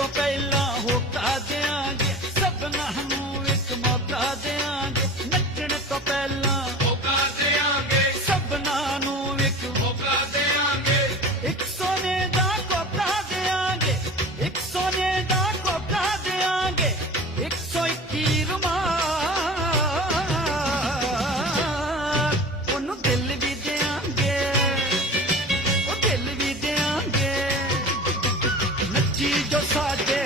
Toca el your side.